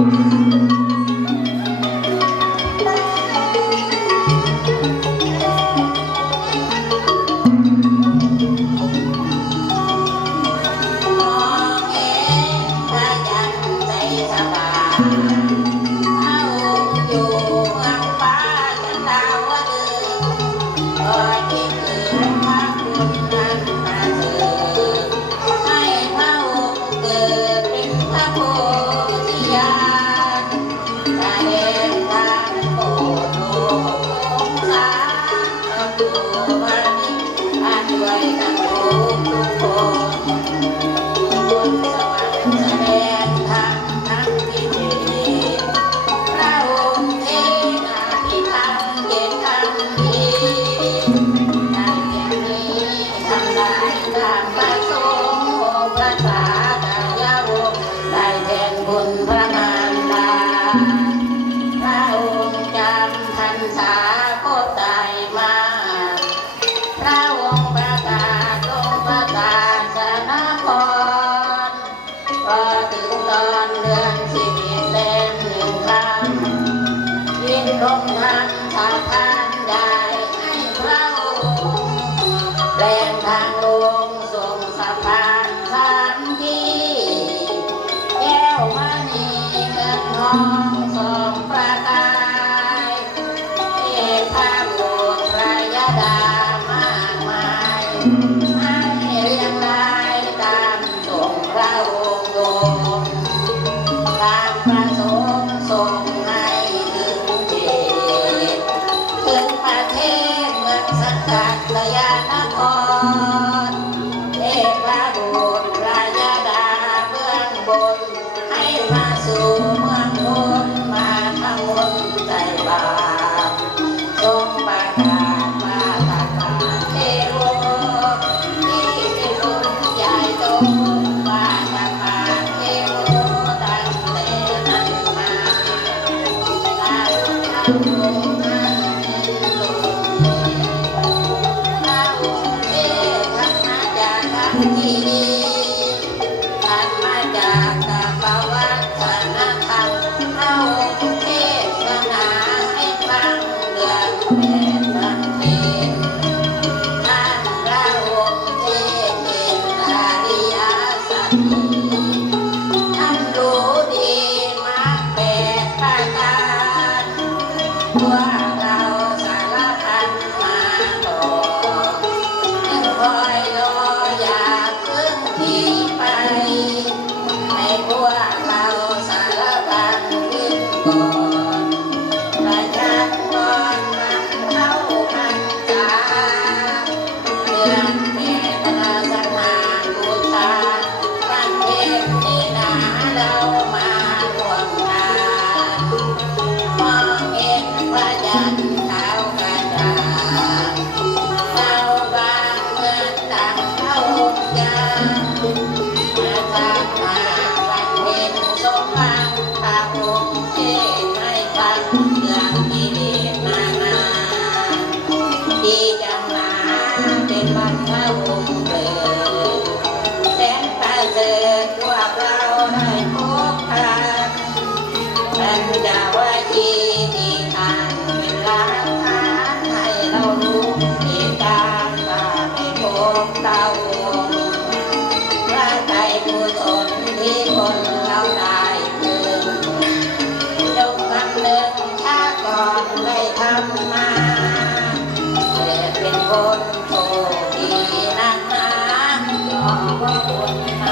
ม แรมหนึ่งครั้งยินลงทาง นดาวจีที่ทางเป็นล้างหาให้เรารู้มีตาตาไม่พบเต้าพระใจกุศลที่คนเราได้คืนยกคำเนินชาก่อนได้ทำมาเกิเป็นคนโชคดีนันาขอว่าคนมา